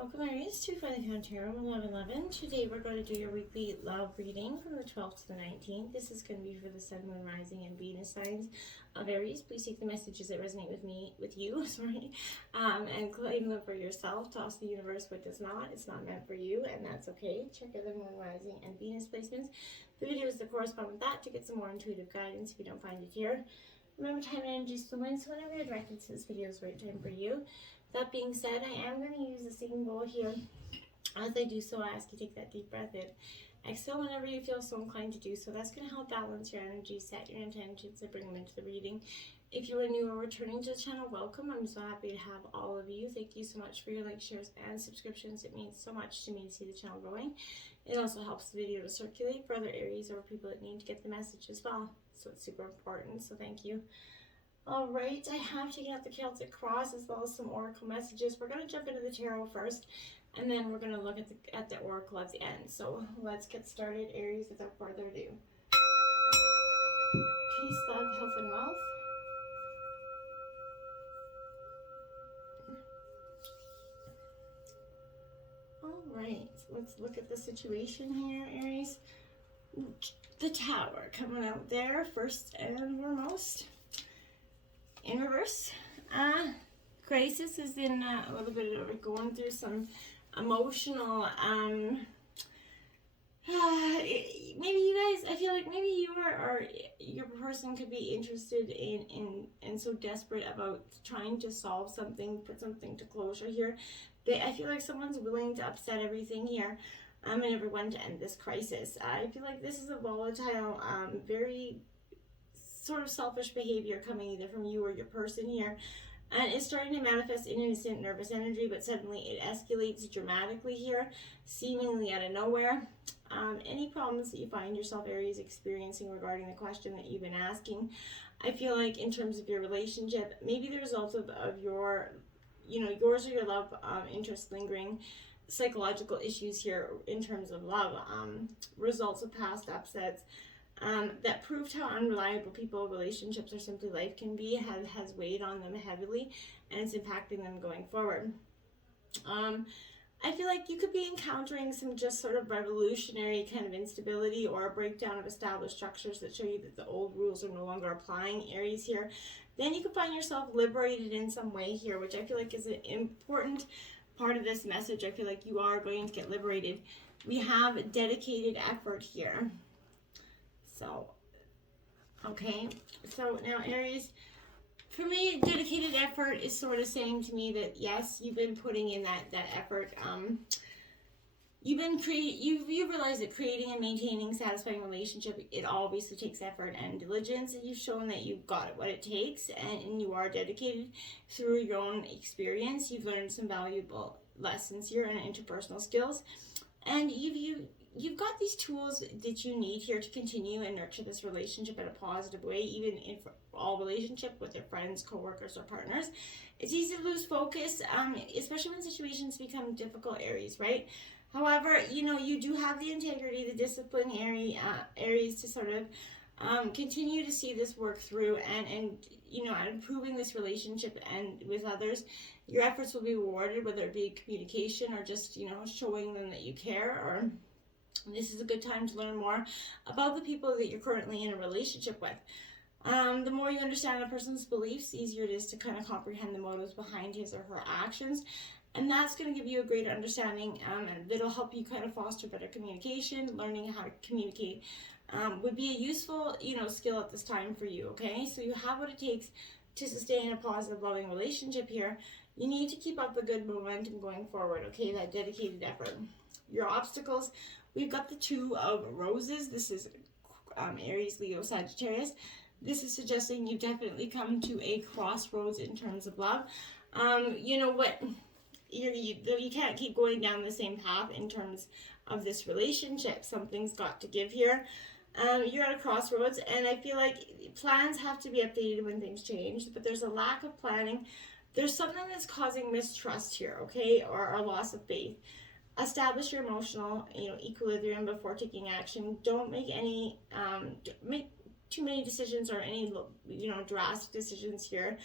Welcome Aries to Find the Count Tarot 1111. Today we're going to do your weekly love reading from the 12th to the 19th. This is going to be for the Sun, Moon, Rising, and Venus signs of Aries. Please take the messages that resonate with you, and claim them for yourself. Toss the universe what does not. It's not meant for you, and that's okay. Check out the Moon, Rising, and Venus placements. The videos that correspond with that to get some more intuitive guidance if you don't find it here. Remember, time and energy is flowing, so whenever you're directed to this video is the right time for you. That being said, I am going to use the singing bowl here. As I do so, I ask you to take that deep breath in. Exhale whenever you feel so inclined to do so. That's going to help balance your energy, set your intentions, and bring them into the reading. If you are new or returning to the channel, welcome. I'm so happy to have all of you. Thank you so much for your likes, shares, and subscriptions. It means so much to me to see the channel growing. It also helps the video to circulate for other Aries or people that need to get the message as well. So it's super important, so thank you. Alright, I have taken out the Celtic Cross as well as some oracle messages. We're going to jump into the tarot first, and then we're going to look at the oracle at the end. So let's get started, Aries, without further ado. Peace, love, health, and wealth. Alright, let's look at the situation here, Aries. The Tower coming out there first and foremost. In reverse, crisis is in a little bit of going through some emotional, maybe you guys, I feel like maybe you or your person could be interested in so desperate about trying to solve something, put something to closure here. I feel like someone's willing to upset everything here and everyone to end this crisis. I feel like this is a volatile, very sort of selfish behavior coming either from you or your person here, and it's starting to manifest in innocent nervous energy, but suddenly it escalates dramatically here, seemingly out of nowhere. Any problems that you find yourself, Aries, experiencing regarding the question that you've been asking, I feel like in terms of your relationship, maybe the result of your, yours or your love interest lingering psychological issues here in terms of love, results of past upsets, that proved how unreliable relationships, or simply life can be, has weighed on them heavily, and it's impacting them going forward. I feel like you could be encountering some just sort of revolutionary kind of instability or a breakdown of established structures that show you that the old rules are no longer applying, Aries here. Then you could find yourself liberated in some way here, which I feel like is an important part of this message. I feel like you are going to get liberated. We have dedicated effort here. So, okay, so now Aries, for me, dedicated effort is sort of saying to me that yes, you've been putting in that effort. You've realized that creating and maintaining a satisfying relationship, it obviously takes effort and diligence, and you've shown that you've got what it takes, and you are dedicated through your own experience. You've learned some valuable lessons here and interpersonal skills, and you've got these tools that you need here to continue and nurture this relationship in a positive way, even in all relationship with your friends, co-workers, or partners. It's easy to lose focus, especially when situations become difficult, Aries, right? However, you do have the integrity, the discipline, Aries, to sort of continue to see this work through and improving this relationship and with others. Your efforts will be rewarded, whether it be communication or just, showing them that you care, or this is a good time to learn more about the people that you're currently in a relationship with. The more you understand a person's beliefs, the easier it is to kind of comprehend the motives behind his or her actions. And that's going to give you a greater understanding, and it'll help you kind of foster better communication. Learning how to communicate would be a useful, skill at this time for you, okay? So you have what it takes to sustain a positive, loving relationship here. You need to keep up the good momentum going forward, okay? That dedicated effort. Your obstacles, we've got the Two of Roses. This is Aries, Leo, Sagittarius. This is suggesting you've definitely come to a crossroads in terms of love. You know what? You can't keep going down the same path in terms of this relationship. Something's got to give here. You're at a crossroads, and I feel like plans have to be updated when things change, but there's a lack of planning. There's something that's causing mistrust here, okay, or a loss of faith. Establish your emotional, equilibrium before taking action. Don't make make too many decisions or any, drastic decisions here.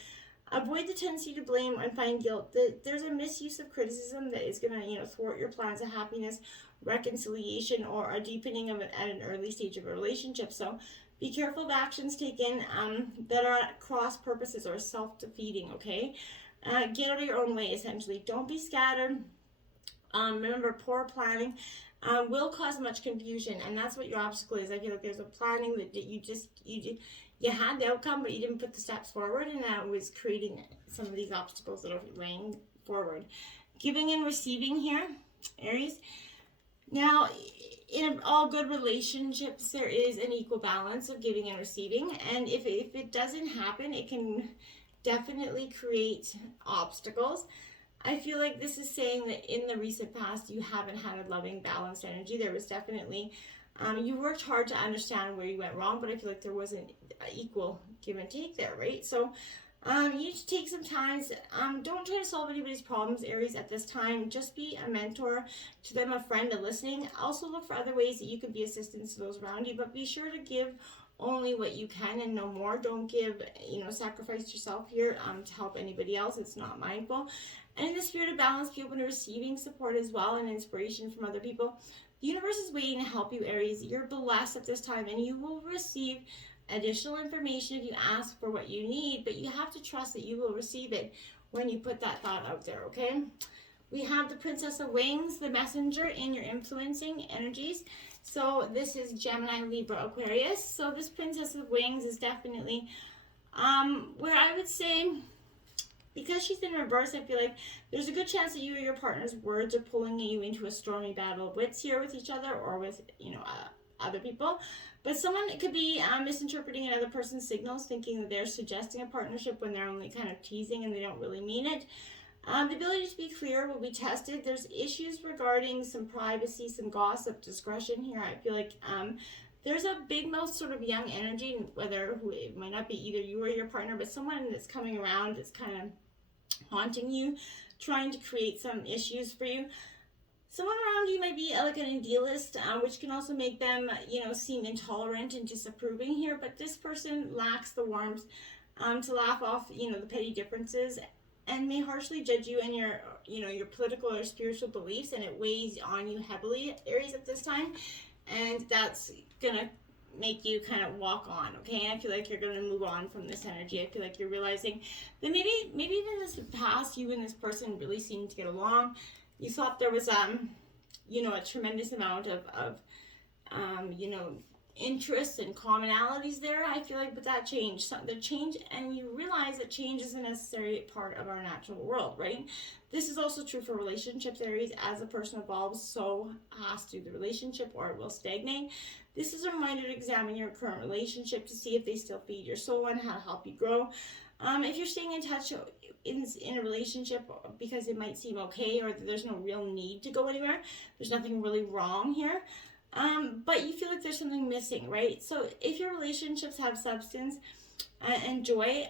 Avoid the tendency to blame and find guilt. There's a misuse of criticism that is going to, thwart your plans of happiness, reconciliation, or a deepening of it at an early stage of a relationship. So be careful of actions taken that are at cross purposes or self-defeating, okay? Get out of your own way, essentially. Don't be scattered. Remember, poor planning will cause much confusion, and that's what your obstacle is. I feel like there's a planning that you had the outcome, but you didn't put the steps forward, and that was creating some of these obstacles that are laying forward. Giving and receiving here, Aries. Now, in all good relationships, there is an equal balance of giving and receiving, and if it doesn't happen, it can definitely create obstacles. I feel like this is saying that in the recent past, you haven't had a loving, balanced energy. There was definitely, you worked hard to understand where you went wrong, but I feel like there wasn't equal give and take there, right? So you need to take some time. Don't try to solve anybody's problems, Aries, at this time. Just be a mentor to them, a friend, and listening. Also look for other ways that you can be assistance to those around you, but be sure to give only what you can and no more. Don't give, sacrifice yourself here to help anybody else. It's not mindful. And in the spirit of balance, be open to receiving support as well and inspiration from other people. The universe is waiting to help you, Aries. You're blessed at this time, and you will receive additional information if you ask for what you need, but you have to trust that you will receive it when you put that thought out there, okay? We have the Princess of Wings, the messenger in your influencing energies. So this is Gemini, Libra, Aquarius. So this Princess of Wings is definitely where I would say, because she's in reverse, I feel like there's a good chance that you or your partner's words are pulling you into a stormy battle of wits here with each other or with, other people. But someone could be misinterpreting another person's signals, thinking that they're suggesting a partnership when they're only kind of teasing and they don't really mean it. The ability to be clear will be tested. There's issues regarding some privacy, some gossip, discretion here. I feel like there's a big mouth sort of young energy, it might not be either you or your partner, but someone that's coming around that's kind of haunting you, trying to create some issues for you. Someone around you might be like an idealist, which can also make them, seem intolerant and disapproving here. But this person lacks the warmth to laugh off, the petty differences, and may harshly judge you and your political or spiritual beliefs, and it weighs on you heavily, Aries, at this time. And that's gonna make you kind of walk on, okay? And I feel like you're going to move on from this energy. I feel like you're realizing that maybe even in this past, you and this person really seemed to get along. You thought there was, a tremendous amount of interests and commonalities there. I feel like, but that changed. The change, and you realize that change is a necessary part of our natural world, right? This is also true for relationships, Aries. As a person evolves, so has to the relationship, or it will stagnate. This is a reminder to examine your current relationship to see if they still feed your soul and how to help you grow. If you're staying in touch in a relationship because it might seem okay or there's no real need to go anywhere, there's nothing really wrong here. But you feel like there's something missing, right? So if your relationships have substance and joy,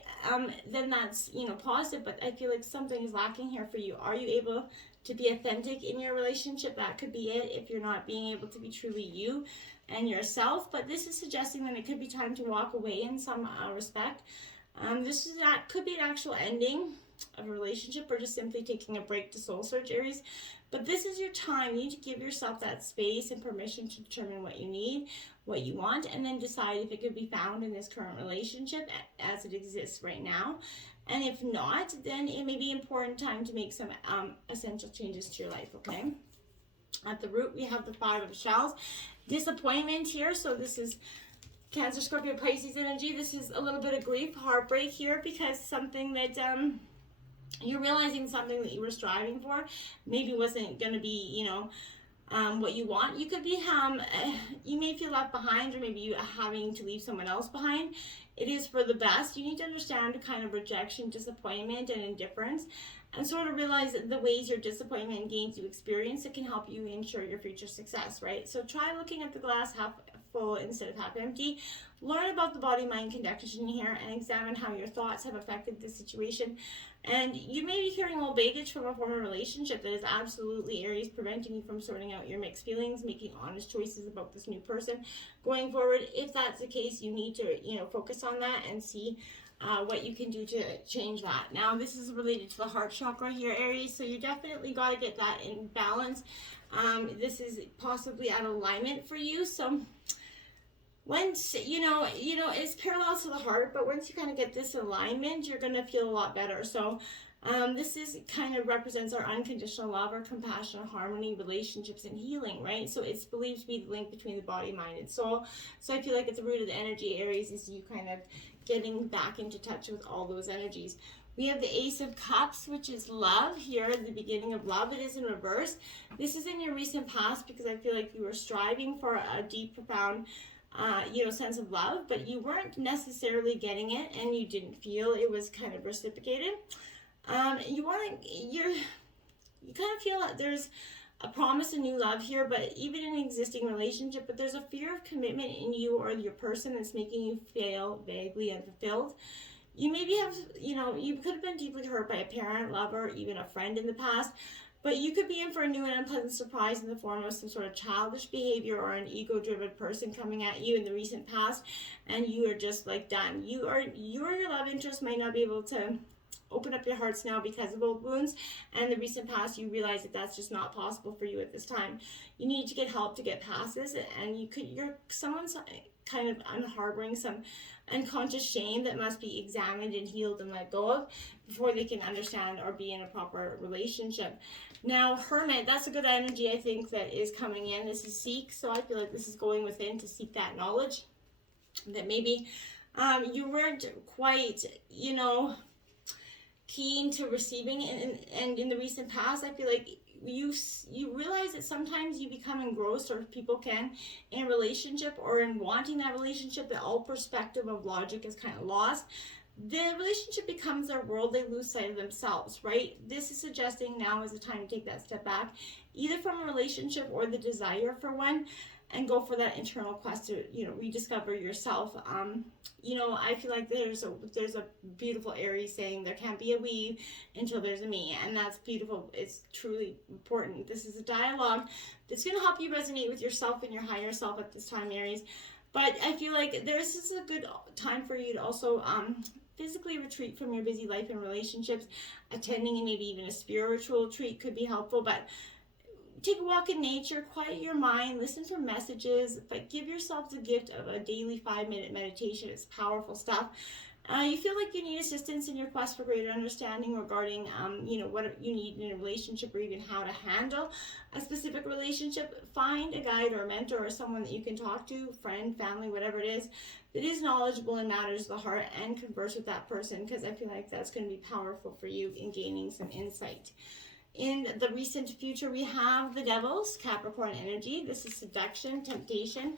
then that's, positive, but I feel like something is lacking here for you. Are you able to be authentic in your relationship? That could be it if you're not being able to be truly you and yourself, but this is suggesting that it could be time to walk away in some respect. That could be an actual ending of a relationship or just simply taking a break to soul search, Aries. But this is your time. You need to give yourself that space and permission to determine what you need, what you want, and then decide if it could be found in this current relationship as it exists right now. And if not, then it may be important time to make some essential changes to your life, okay? At the root, we have the Five of Shells. Disappointment here. So this is Cancer, Scorpio, Pisces energy. This is a little bit of grief, heartbreak here, because something that you're realizing something that you were striving for maybe wasn't going to be, what you want. You could be, you may feel left behind, or maybe you having to leave someone else behind. It is for the best. You need to understand the kind of rejection, disappointment, and indifference, and sort of realize the ways your disappointment gains you experience that can help you ensure your future success, right? So try looking at the glass half full instead of half empty. Learn about the body-mind connection here and examine how your thoughts have affected the situation. And you may be carrying old baggage from a former relationship that is absolutely, Aries, preventing you from sorting out your mixed feelings, making honest choices about this new person going forward. If that's the case, you need to, focus on that and see what you can do to change that. Now, this is related to the heart chakra here, Aries, so you definitely got to get that in balance. This is possibly out of alignment for you, so once it's parallel to the heart, but once you kind of get this alignment, you're going to feel a lot better. So this is kind of represents our unconditional love, our compassion, harmony, relationships, and healing, right? So it's believed to be the link between the body, mind, and soul. So I feel like at the root of the energy, Aries, is you kind of getting back into touch with all those energies. We have the Ace of Cups, which is love here, the beginning of love. It is in reverse. This is in your recent past because I feel like you were striving for a deep, profound sense of love, but you weren't necessarily getting it, and you didn't feel it was kind of reciprocated. You kind of feel that there's a promise of new love here, but even in an existing relationship, but there's a fear of commitment in you or your person that's making you feel vaguely unfulfilled. You maybe have, you could have been deeply hurt by a parent, lover, even a friend in the past, but you could be in for a new and unpleasant surprise in the form of some sort of childish behavior or an ego-driven person coming at you in the recent past, and you are just like done. You or your love interest might not be able to open up your hearts now because of old wounds, and the recent past you realize that that's just not possible for you at this time. You need to get help to get past this, and someone's kind of unharboring some unconscious shame that must be examined and healed and let go of before they can understand or be in a proper relationship. Now, Hermit, that's a good energy I think that is coming in. This is seek, so I feel like this is going within to seek that knowledge that maybe you weren't quite, keen to receiving, and in the recent past, I feel like you realize that sometimes you become engrossed, or people can, in a relationship or in wanting that relationship, that all perspective of logic is kind of lost. The relationship becomes their world. They lose sight of themselves, right? This is suggesting now is the time to take that step back, either from a relationship or the desire for one, and go for that internal quest to rediscover yourself. I feel like there's a beautiful Aries saying there can't be a we until there's a me, and that's beautiful. It's truly important. This is a dialogue that's going to help you resonate with yourself and your higher self at this time, Aries. But I feel like this is a good time for you to also physically retreat from your busy life and relationships. Attending and maybe even a spiritual retreat could be helpful, but take a walk in nature, quiet your mind, listen for messages, but give yourself the gift of a daily 5-minute meditation. It's powerful stuff. You feel like you need assistance in your quest for greater understanding regarding, what you need in a relationship, or even how to handle a specific relationship. Find a guide or a mentor or someone that you can talk to, friend, family, whatever it is, that is knowledgeable in matters of the heart, and converse with that person, because I feel like that's going to be powerful for you in gaining some insight. In the recent future, we have the Devil's Capricorn energy. This is seduction, temptation.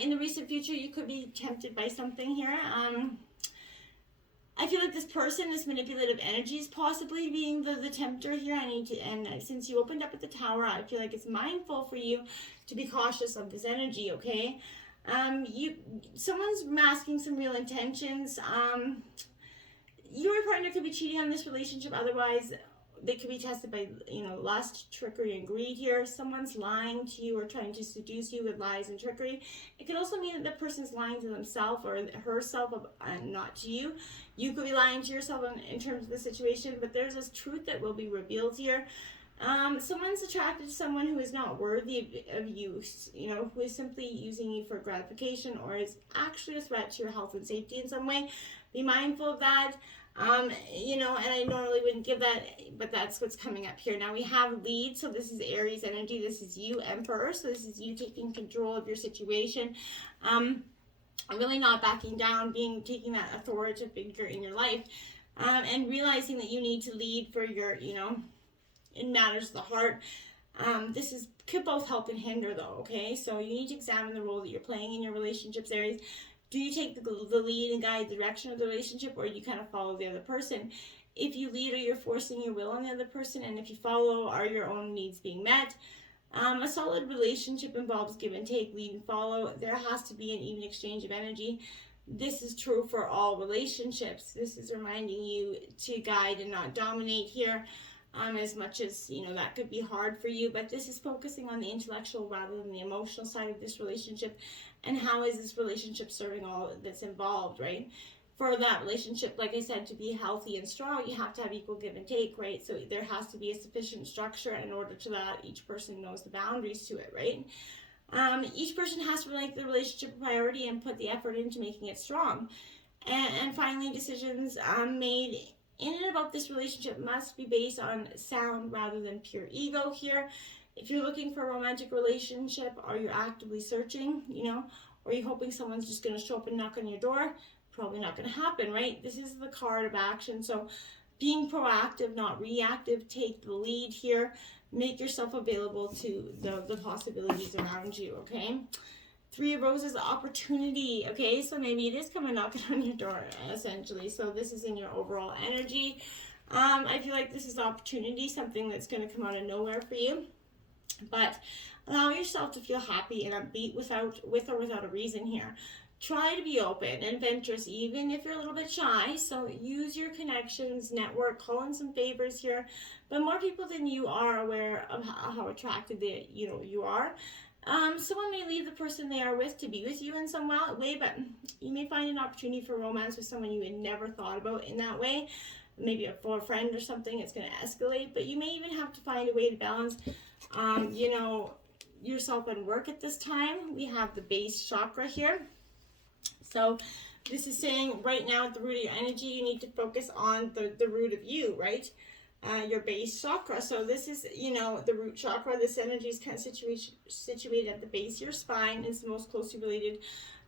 In the recent future, you could be tempted by something here. I feel like this person, this manipulative energy, is possibly being the tempter here. And since you opened up at the Tower, I feel like it's mindful for you to be cautious of this energy, okay? Someone's masking some real intentions. Your partner could be cheating on this relationship, otherwise they could be tested by, lust, trickery, and greed here. Someone's lying to you or trying to seduce you with lies and trickery. It could also mean that the person's lying to themselves or herself and not to you. You could be lying to yourself in terms of the situation, but there's this truth that will be revealed here. Someone's attracted to someone who is not worthy of you, who is simply using you for gratification, or is actually a threat to your health and safety in some way. Be mindful of that. And I normally wouldn't give that, but that's what's coming up here. Now we have lead, so this is Aries energy. This is you, Emperor, so this is you taking control of your situation. Really not backing down, taking that authoritative figure in your life, and realizing that you need to lead for your, in matters of the heart. This could both help and hinder, though, okay? So you need to examine the role that you're playing in your relationships, Aries. Do you take the lead and guide the direction of the relationship, or do you kind of follow the other person? If you lead, or you're forcing your will on the other person, and if you follow, are your own needs being met? A solid relationship involves give and take, lead and follow. There has to be an even exchange of energy. This is true for all relationships. This is reminding you to guide and not dominate here. As much as, that could be hard for you, but this is focusing on the intellectual rather than the emotional side of this relationship, and how is this relationship serving all that's involved, right? for that relationship, like I said, to be healthy and strong, you have to have equal give and take, right? So there has to be a sufficient structure in order to that each person knows the boundaries to it, right? Each person has to make the relationship a priority and put the effort into making it strong. And finally, decisions made in and about this relationship must be based on sound rather than pure ego here. If you're looking for a romantic relationship, are you actively searching, or are you hoping someone's just going to show up and knock on your door? Probably not going to happen, right? This is the card of action. So being proactive, not reactive, take the lead here. Make yourself available to the possibilities around you, okay? Three of Roses, opportunity, okay? So maybe it is coming knocking on your door, essentially. So this is in your overall energy. I feel like this is opportunity, something that's going to come out of nowhere for you. But allow yourself to feel happy and upbeat with or without a reason here. Try to be open and adventurous, even if you're a little bit shy. So use your connections, network, call in some favors here. But more people than you are aware of how attracted you are. Someone may leave the person they are with to be with you in some way, but you may find an opportunity for romance with someone you had never thought about in that way. Maybe for a friend or something, it's going to escalate. But you may even have to find a way to balance, yourself and work at this time. We have the base chakra here. So this is saying right now at the root of your energy, you need to focus on the root of you, right? Your base chakra. So this is, the root chakra. This energy is kind of situated at the base of your spine. It's most closely related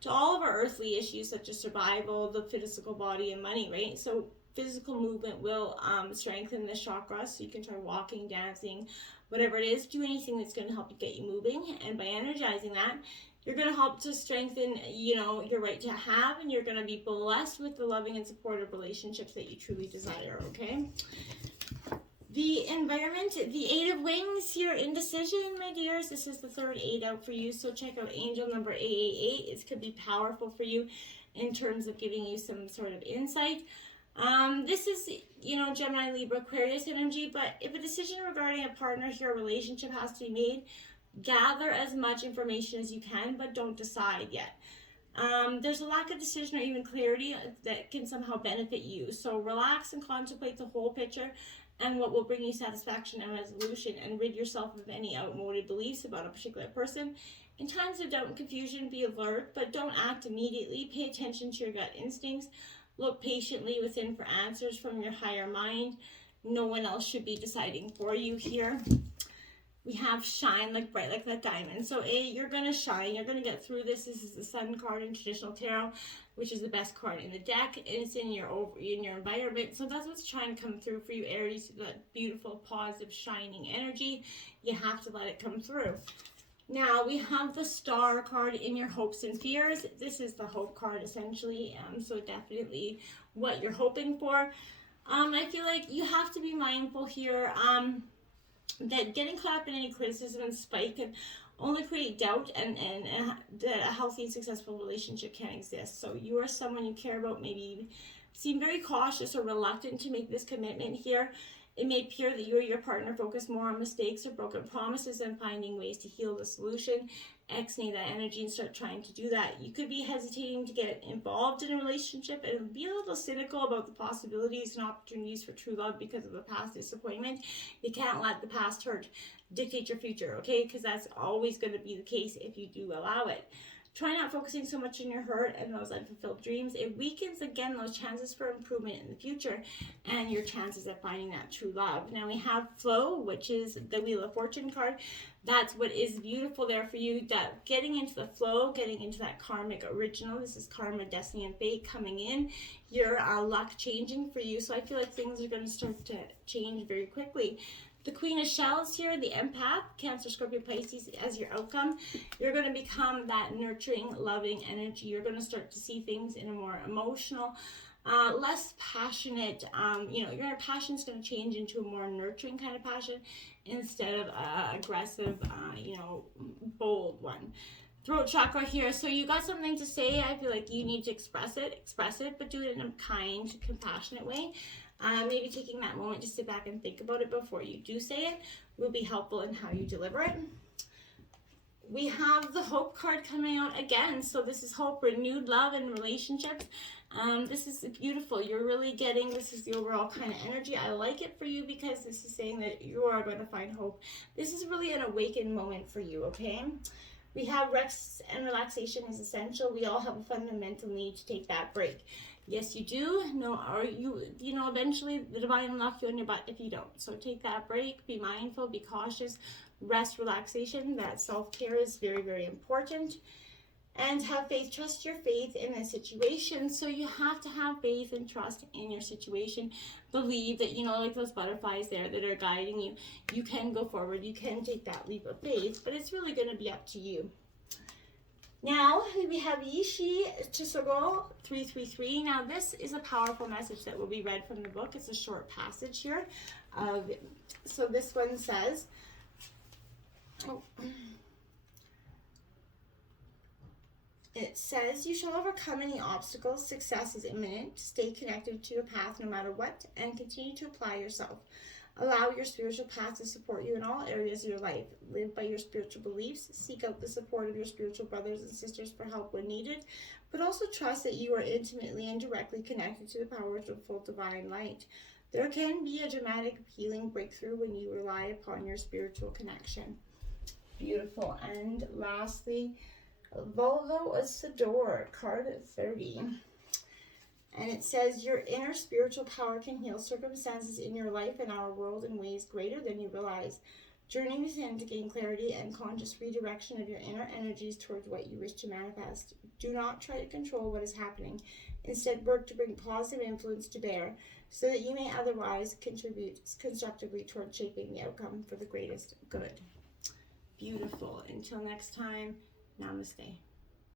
to all of our earthly issues such as survival, the physical body, and money, right? So physical movement will strengthen this chakra. So you can try walking, dancing, whatever it is. Do anything that's going to help you get you moving. And by energizing that, you're going to help to strengthen, your right to have, and you're going to be blessed with the loving and supportive relationships that you truly desire, okay? The environment, the 8 of Wings, your indecision, my dears. This is the third 8 out for you, so check out angel number 888. It could be powerful for you in terms of giving you some sort of insight. This is, Gemini, Libra, Aquarius energy, but if a decision regarding a partner here, a relationship has to be made, gather as much information as you can, but don't decide yet. There's a lack of decision or even clarity that can somehow benefit you. So relax and contemplate the whole picture and what will bring you satisfaction and resolution, and rid yourself of any outmoded beliefs about a particular person. In times of doubt and confusion, be alert, but don't act immediately. Pay attention to your gut instincts. Look patiently within for answers from your higher mind. No one else should be deciding for you here. We have shine, like bright like that diamond. So you're going to shine. You're going to get through this. This is the Sun card in traditional tarot, which is the best card in the deck. And it's in your environment. So that's what's trying to come through for you, Aries. That beautiful, positive, shining energy. You have to let it come through. Now, we have the Star card in your hopes and fears. This is the hope card, essentially. So definitely what you're hoping for. I feel like you have to be mindful here. That getting caught up in any criticism and spite can only create doubt, and that a healthy and successful relationship can't exist. So you are someone you care about, maybe seem very cautious or reluctant to make this commitment here. It may appear that you or your partner focus more on mistakes or broken promises than finding ways to heal the solution. Exnate that energy and start trying to do that. You could be hesitating to get involved in a relationship and be a little cynical about the possibilities and opportunities for true love because of the past disappointment. You can't let the past hurt dictate your future, okay? Because that's always going to be the case if you do allow it. Try not focusing so much on your hurt and those unfulfilled dreams. It weakens, again, those chances for improvement in the future and your chances of finding that true love. Now we have Flow, which is the Wheel of Fortune card. That's what is beautiful there for you, that getting into the flow, getting into that karmic original. This is karma, destiny, and fate coming in. Your luck changing for you. So I feel like things are going to start to change very quickly. The Queen of Shells here, the empath, Cancer, Scorpio, Pisces, as your outcome. You're going to become that nurturing, loving energy. You're going to start to see things in a more emotional, less passionate, your passion is going to change into a more nurturing kind of passion instead of aggressive, bold one. Throat chakra here. So you got something to say. I feel like you need to express it, but do it in a kind, compassionate way. Maybe taking that moment to sit back and think about it before you do say it will be helpful in how you deliver it. we have the Hope card coming out again. So this is hope, renewed love, and relationships. This is beautiful. You're really getting, this is the overall kind of energy. I like it for you because this is saying that you are going to find hope. This is really an awakened moment for you, okay? We have rest and relaxation is essential. We all have a fundamental need to take that break. Yes, you do. No, or you know, eventually the divine will knock you on your butt if you don't. So take that break. Be mindful. Be cautious. Rest, relaxation. That self-care is very, very important. And have faith. Trust your faith in the situation. So you have to have faith and trust in your situation. Believe that, you know, like those butterflies there that are guiding you, you can go forward. You can take that leap of faith, but it's really going to be up to you. Now we have Yishi Chisogol 333. Now this is a powerful message that will be read from the book. It's a short passage here. So this one says, it says, you shall overcome any obstacles. Success is imminent. Stay connected to your path no matter what, and continue to apply yourself. Allow your spiritual path to support you in all areas of your life. Live by your spiritual beliefs. Seek out the support of your spiritual brothers and sisters for help when needed, but also trust that you are intimately and directly connected to the powers of full divine light. There can be a dramatic healing breakthrough when you rely upon your spiritual connection. Beautiful. And lastly, Volvo Asador, card 30. And it says, your inner spiritual power can heal circumstances in your life and our world in ways greater than you realize. Journey within to gain clarity and conscious redirection of your inner energies towards what you wish to manifest. Do not try to control what is happening. Instead, work to bring positive influence to bear so that you may otherwise contribute constructively towards shaping the outcome for the greatest good. Beautiful. Until next time, namaste.